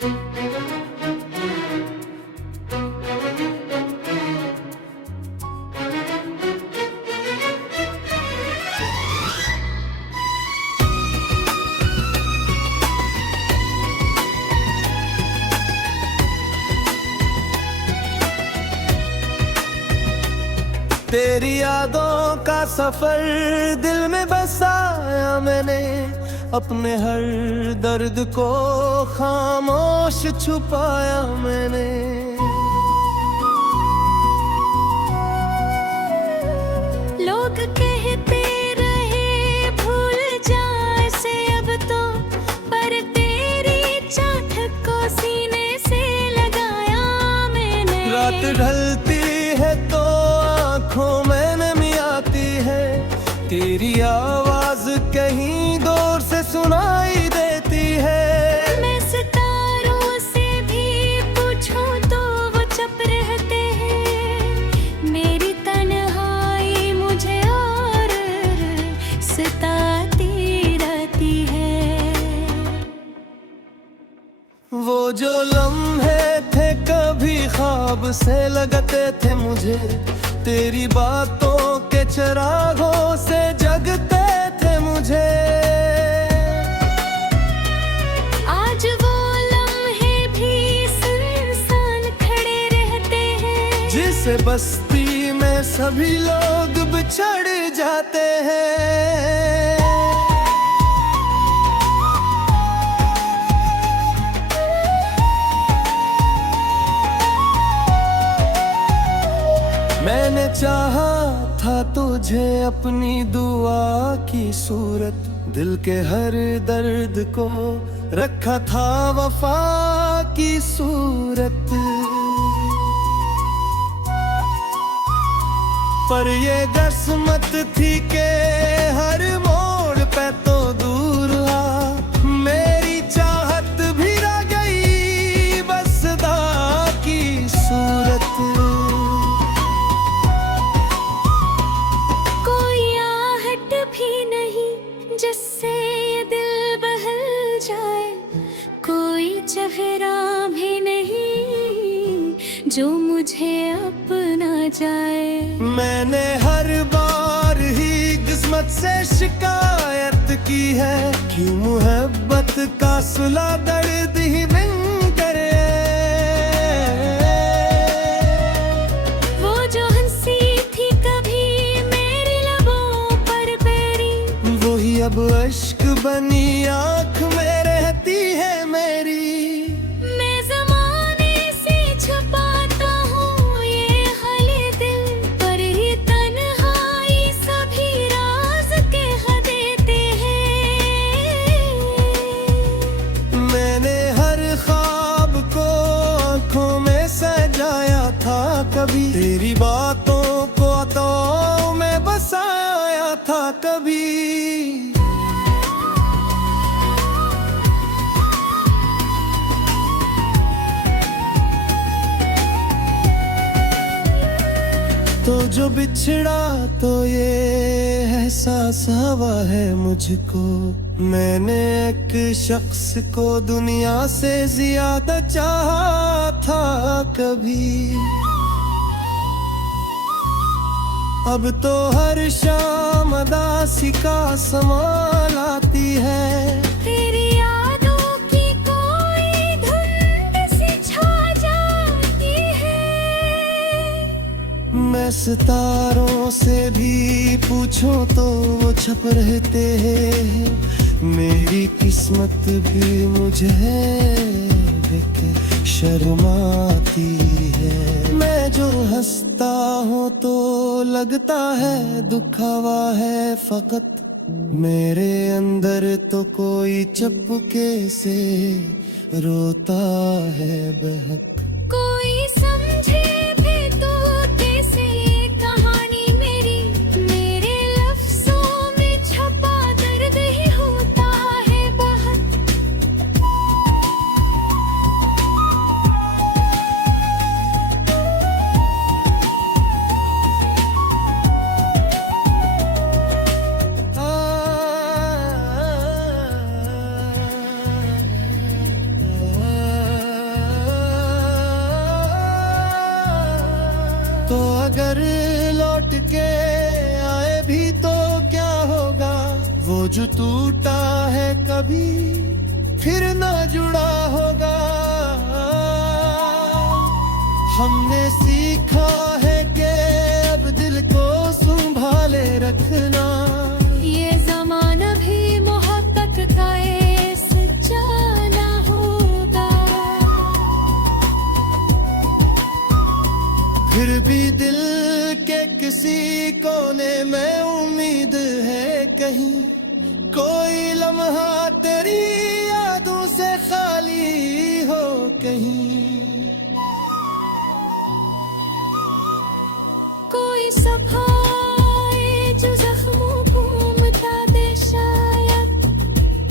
तेरी यादों का सफर दिल में बसाया मैंने, अपने हर दर्द को खामोश छुपाया मैंने। लोग कहते रहे भूल जा इसे अब तो, पर तेरी चाहत को सीने से लगाया मैंने। रात ढलती है तो आँखों में नमी आती है, तेरी आवाज कहीं दूर से सुनाई देती है। मैं सितारों से भी पूछूं तो वो चुप रहते हैं, मेरी तन्हाई मुझे और सताती रहती है। वो जो लम्हे थे कभी ख्वाब से लगते थे मुझे, तेरी बातों के चिरागों से जगते थे मुझे। आज वो लम्हे भी सुनसान खड़े रहते हैं, जिसे बस्ती में सभी लोग बिछड़ जाते हैं। मैंने चाहा था तुझे अपनी दुआ की सूरत, दिल के हर दर्द को रखा था वफा की सूरत। पर ये किस्मत थी के हर मोड़ पे तो दूर आ, मेरी चाहत भी रह गई बस खुदा की सूरत। जिससे ये दिल बहल जाए, कोई चेहरा भी नहीं जो मुझे अपना जाए। मैंने हर बार ही किस्मत से शिकायत की है, क्यों मोहब्बत का सुला दर्द ही बिन करे। वो जो हंसी थी कभी मेरी लबों पर बेरी, वही अब अश्क बनी आँख में रहती है मेरी। मैं ज़माने से छुपाता हूँ ये हाले दिल, पर ये तन्हाई सभी राज कह देते हैं। मैंने हर ख्वाब को आँखों में सजाया था कभी, तेरी बातों को तो में बसाया था कभी। तो जो बिछड़ा तो ये एहसास हुआ है मुझको, मैंने एक शख्स को दुनिया से ज्यादा चाहा था कभी। अब तो हर शाम उदासी का समा लाती है, तेरी यादों की कोई धुंध सी छा जाती है। मैं सितारों से भी पूछूं तो वो छप रहते हैं, मेरी किस्मत भी मुझे देख शर्माती है। मैं जो हंसता हूँ तो लगता है दुखावा है फकत, मेरे अंदर तो कोई चुपके से रोता है बहक। कोई समझे भी तो कैसे ये कहानी मेरी, मेरे लफ्जों में छपा दर्द ही होता है बहुत। जो टूटा है कभी फिर ना जुड़ा होगा। हमने सीखा है कि अब दिल को संभाले रखना। ये ज़माना भी मोहब्बत का ये सच्चा ना होगा। फिर भी दिल के किसी कोने में उम्मीद है कहीं कोई लम्हा तेरी यादों से खाली हो कहीं। कोई सफाई जो जख्मों को मिटा दे शायद,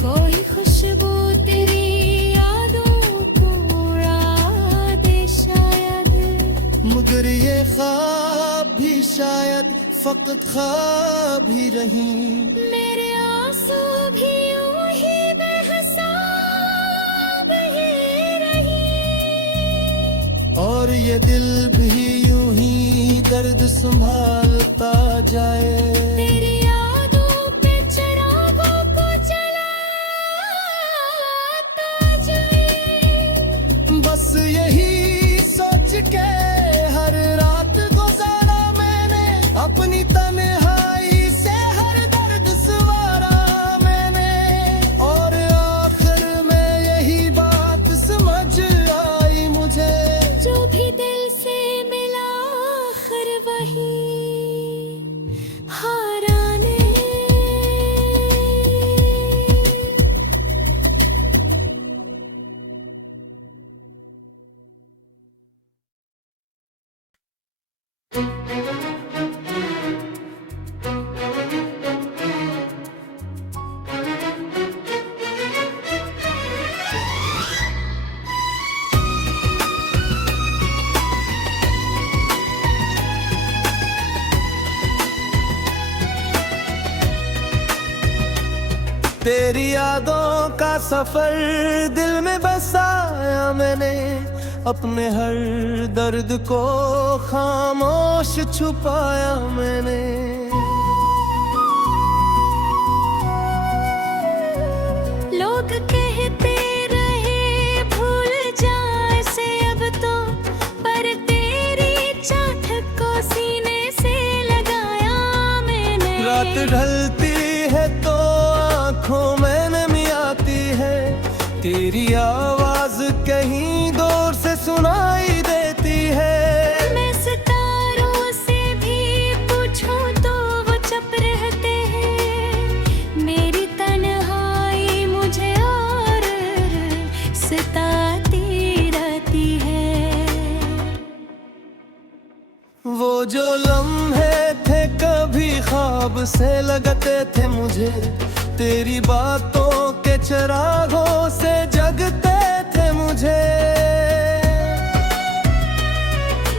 कोई खुशबू तेरी यादों को उड़ा दे शायद। मगर ये ख्वाब भी शायद फकत ख्वाब ही रही। मेरे आंसू भी यूं ही बेहिसाब ही रही, और ये दिल भी यूं ही दर्द संभालता जाए। तेरी यादों पे चिरागों को जलाता जाए। बस यही सोच के हर रात गुजारा मैंने, अपनी तन्हाई से हर दर्द सवारा मैंने। और आखिर में यही बात समझ आई मुझे, जो भी दिल से मिला आखिर वही हाराने। तेरी यादों का सफर दिल में बसाया मैंने। अपने हर दर्द को खामोश छुपाया मैंने। लोग कहते रहे भूल जाए से अब तो, पर तेरी चाहत को सीने से लगाया मैंने। रात ढलती है तो आँखों में नमी आती है, तेरी आवाज कहीं दूर से सुनाई देती है। मैं सितारों से भी पूछूं तो वो चुप रहते हैं। मेरी तन्हाई मुझे और सताती रहती है। वो जो लम्हे थे कभी ख्वाब से लगते थे मुझे, तेरी बातों के चिरागों से जगते थे मुझे।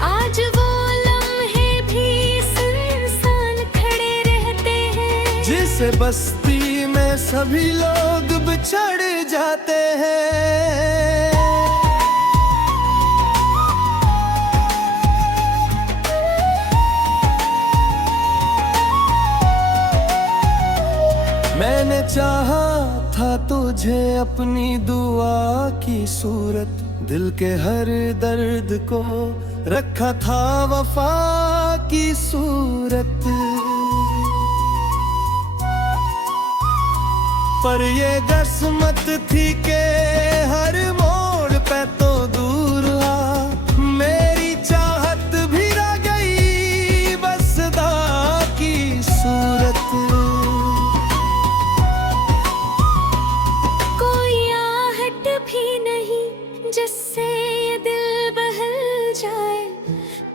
आज वो लम्हे भी सुनसान खड़े रहते हैं, जिस बस्ती में सभी लोग बिछड़ जाते हैं। मैंने चाहा था तुझे अपनी दुआ की सूरत, दिल के हर दर्द को रखा था वफा की सूरत। पर ये किस्मत थी के हर मोड़ पे तो दूर आ, मेरी चाहत भी रह गई बस खुदा की सूरत। कोई आहट भी नहीं जिससे ये दिल बहल जाए,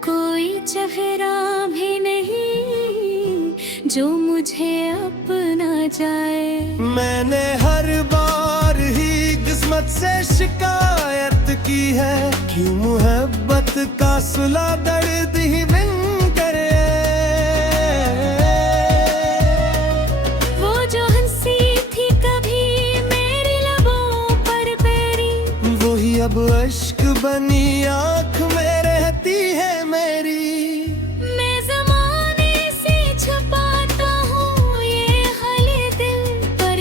कोई चेहरा भी नहीं जो मुझे अपना जाए। मैंने हर बार ही किस्मत से शिकायत की है, क्यों मोहब्बत का सुला दर्द ही बिन करे। वो जो हंसी थी कभी मेरी लबों पर पैरी, वही अब अश्क बनी आँख में रहती है मेरी। मैं ज़माने से छुपाता हूँ ये हाले दिल, पर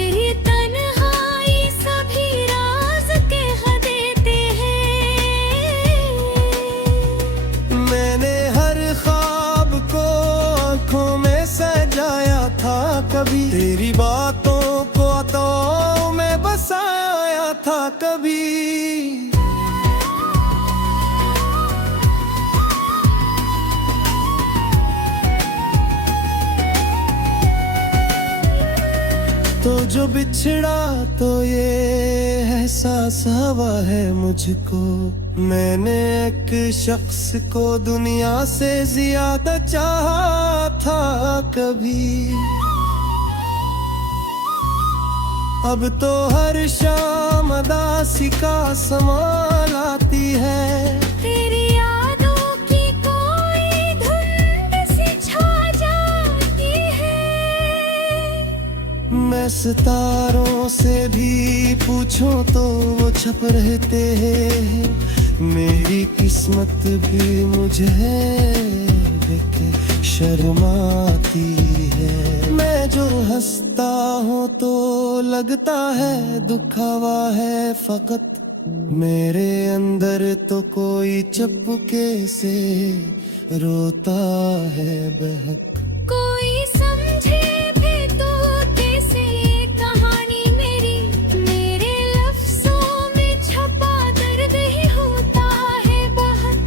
कभी। तो जो बिछड़ा तो ये एहसास हवा है मुझको, मैंने एक शख्स को दुनिया से ज्यादा चाहा था कभी। अब तो हर शाम उदासी का समा लाती है, तेरी यादों की कोई धुंध सी छा जाती है। मैं सितारों से भी पूछूं तो वो छप रहते हैं, मेरी किस्मत भी मुझे देख शर्माती है। मैं जो हंसता हूँ तो लगता है दुखावा है फकत, मेरे अंदर तो कोई चुपके से रोता है बहक। कोई समझे भी तो कैसे ये कहानी मेरी, मेरे लफ्जों में छपा दर्द ही होता है बहुत।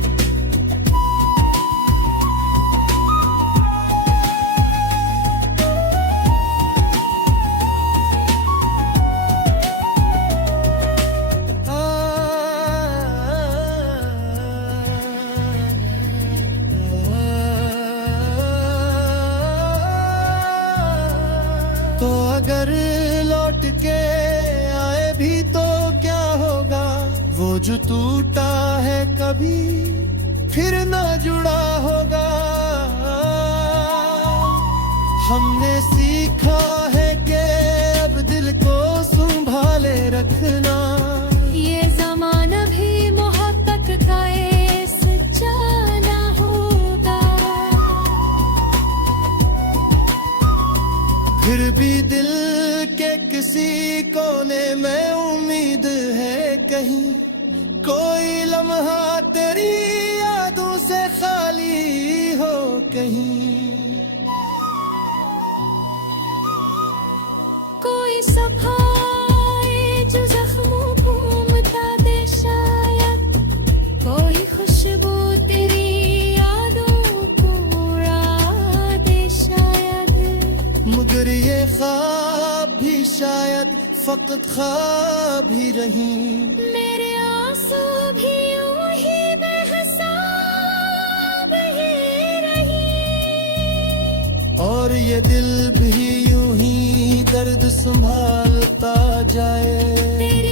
तो अगर लौट के आए भी तो क्या होगा, वो जो टूटा है कभी फिर ना जुड़ा होगा। हमने सीखा है कि अब दिल को संभाले रखना, ये ज़माना भी मोहब्बत का ये सच्चा ना होगा। फिर भी दिल के किसी कोने में उम्मीद है कहीं, कोई लम्हा तेरी यादों से खाली हो कहीं। कोई सफाई जो जख्मों को मिटा दे शायद, कोई खुशबू तेरी यादों को उड़ा दे शायद। मगर ये ख्वाब भी शायद फकत ख्वाब ही रही, मेरे आंसू भी यूं ही बेहिसाब ही रही। और ये दिल भी यूं ही दर्द संभालता जाए। तेरी